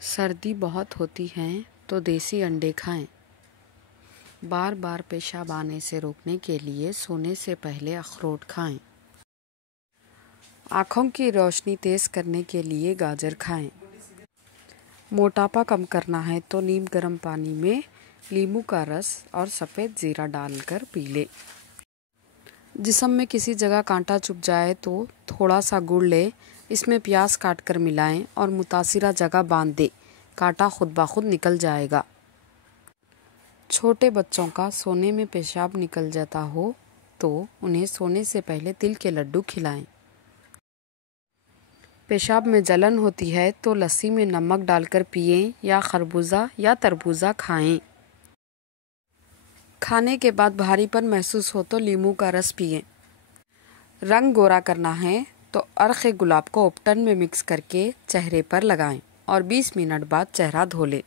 सर्दी बहुत होती है तो देसी अंडे खाएं। बार बार पेशाब आने से रोकने के लिए सोने से पहले अखरोट खाएं। आँखों की रोशनी तेज़ करने के लिए गाजर खाएं। मोटापा कम करना है तो नीम गर्म पानी में नींबू का रस और सफ़ेद ज़ीरा डालकर पी लें। जिस्म में किसी जगह कांटा चुभ जाए तो थोड़ा सा गुड़ लें, इसमें प्याज काट कर मिलाएं और मुतासिरा जगह बांध दें। कांटा खुद ब खुद निकल जाएगा। छोटे बच्चों का सोने में पेशाब निकल जाता हो तो उन्हें सोने से पहले तिल के लड्डू खिलाएं। पेशाब में जलन होती है तो लस्सी में नमक डालकर पिएं या खरबूजा या तरबूजा खाएं। खाने के बाद भारीपन महसूस हो तो नींबू का रस पिएं। रंग गोरा करना है तो अर्क़ गुलाब को उपटन में मिक्स करके चेहरे पर लगाएं और 20 मिनट बाद चेहरा धो लें।